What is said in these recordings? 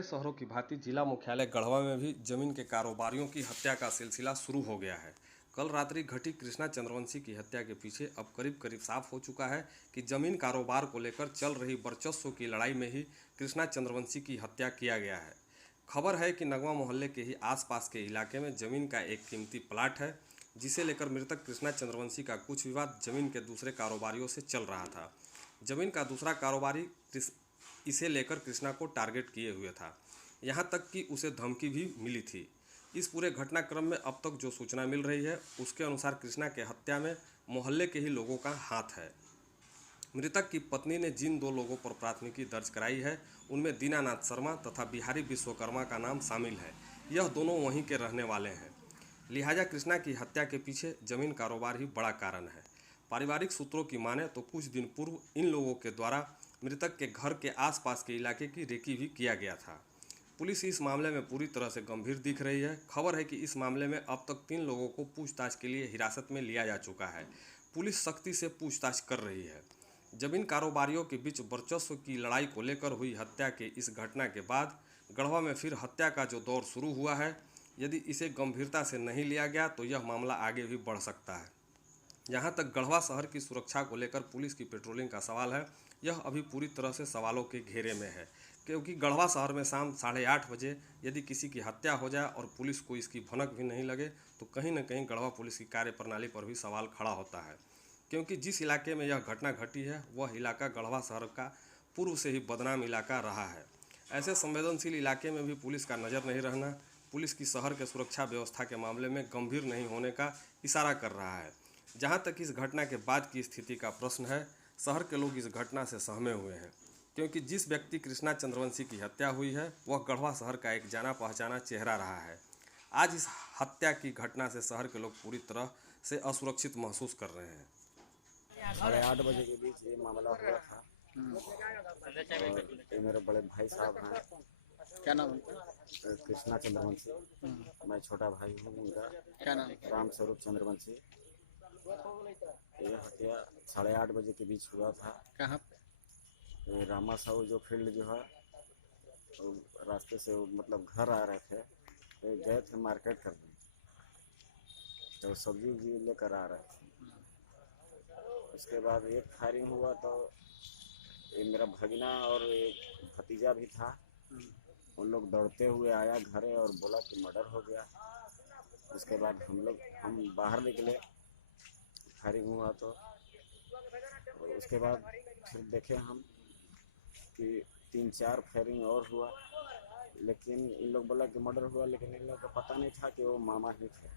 बड़े शहरों की भांति जिला मुख्यालय गढ़वा में भी जमीन के कारोबारियों की हत्या का सिलसिला शुरू हो गया है। कल रात्रि घटी कृष्णा चंद्रवंशी की हत्या के पीछे अब करीब करीब साफ हो चुका है कि जमीन कारोबार को लेकर चल रही वर्चस्व की लड़ाई में ही कृष्णा चंद्रवंशी की हत्या किया गया है। खबर है कि नगवा मोहल्ले के ही आसपास के इलाके में जमीन का एक कीमती प्लाट है, जिसे लेकर मृतक कृष्णा चंद्रवंशी का कुछ विवाद जमीन के दूसरे कारोबारियों से चल रहा था। जमीन का दूसरा कारोबारी इसे लेकर कृष्णा को टारगेट किए हुए था, यहां तक कि उसे धमकी भी मिली थी। इस पूरे घटनाक्रम में अब तक जो सूचना मिल रही है उसके अनुसार कृष्णा के हत्या में मोहल्ले के ही लोगों का हाथ है। मृतक की पत्नी ने जिन दो लोगों पर प्राथमिकी दर्ज कराई है उनमें दीनानाथ शर्मा तथा बिहारी विश्वकर्मा का नाम शामिल है। यह दोनों वहीं के रहने वाले हैं। लिहाजा कृष्णा की हत्या के पीछे जमीन कारोबार ही बड़ा कारण है। पारिवारिक सूत्रों की माने तो कुछ दिन पूर्व इन लोगों के द्वारा मृतक के घर के आसपास के इलाके की रेकी भी किया गया था। पुलिस इस मामले में पूरी तरह से गंभीर दिख रही है। खबर है कि इस मामले में अब तक 3 लोगों को पूछताछ के लिए हिरासत में लिया जा चुका है। पुलिस सख्ती से पूछताछ कर रही है। जमीन कारोबारियों के बीच वर्चस्व की लड़ाई को लेकर हुई हत्या के इस घटना के बाद गढ़वा में फिर हत्या का जो दौर शुरू हुआ है, यदि इसे गंभीरता से नहीं लिया गया तो यह मामला आगे भी बढ़ सकता है। जहां तक गढ़वा शहर की सुरक्षा को लेकर पुलिस की पेट्रोलिंग का सवाल है, यह अभी पूरी तरह से सवालों के घेरे में है, क्योंकि गढ़वा शहर में शाम 8:30 बजे यदि किसी की हत्या हो जाए और पुलिस को इसकी भनक भी नहीं लगे तो कहीं न कहीं गढ़वा पुलिस की कार्यप्रणाली पर भी सवाल खड़ा होता है। क्योंकि जिस इलाके में यह घटना घटी है वह इलाका गढ़वा शहर का पूर्व से ही बदनाम इलाका रहा है। ऐसे संवेदनशील इलाके में भी पुलिस का नज़र नहीं रहना पुलिस की शहर के सुरक्षा व्यवस्था के मामले में गंभीर नहीं होने का इशारा कर रहा है। जहां तक इस घटना के बाद की स्थिति का प्रश्न है, शहर के लोग इस घटना से सहमे हुए हैं, क्योंकि जिस व्यक्ति कृष्णा चंद्रवंशी की हत्या हुई है वह गढ़वा शहर का एक जाना पहचाना चेहरा रहा है। आज इस हत्या की घटना से शहर के लोग पूरी तरह से असुरक्षित महसूस कर रहे हैं। 8:30 बजे के बीच ये मामला हुआ था। और ये मेरे बड़े भाई साहब हैं। क्या नाम उनका? कृष्णा चंद्रवंशी। मैं छोटा भाई हूँ उनका। क्या नाम? राम स्वरूप चंद्रवंशी। ये हत्या 8:30 बजे के बीच हुआ था। कहाँ पे? ये रामा साहू जो फील्ड जो है, तो रास्ते से मतलब घर आ रहे थे, तो गए थे मार्केट करने, तो सब्जी उब्जी लेकर आ रहे थे। उसके बाद एक फायरिंग हुआ तो ये मेरा भगना और एक भतीजा भी था, उन लोग दौड़ते हुए आया घरे और बोला कि मर्डर हो गया। उसके बाद हम बाहर निकले, फायरिंग हुआ तो उसके बाद फिर देखे हम कि 3-4 फायरिंग और हुआ, लेकिन इन लोग बोला कि मर्डर हुआ, लेकिन इन लोग को पता नहीं था कि वो मामा ही थे,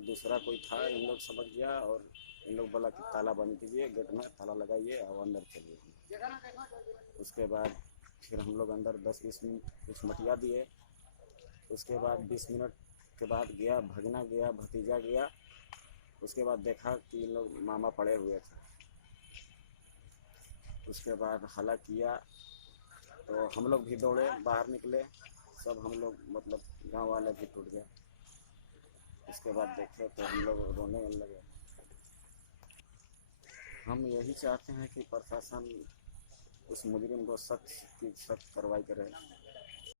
दूसरा कोई था। इन लोग समझ गया और इन लोग बोला कि ताला बंद कीजिए, गेट में ताला लगाइए और अंदर चलिए। उसके बाद फिर हम लोग अंदर 10-20 मिनट कुछ मटिया दिए। उसके बाद 20 मिनट के बाद गया भगना, गया भतीजा, गया। उसके बाद देखा कि इन लोग मामा पड़े हुए थे। उसके बाद हल्ला किया तो हम लोग भी दौड़े, बाहर निकले, सब हम लोग मतलब गांव वाले भी टूट गए। उसके बाद देखे तो हम लोग रोने लगे। हम यही चाहते हैं कि प्रशासन उस मुजरिम को सख्त कार्रवाई करे।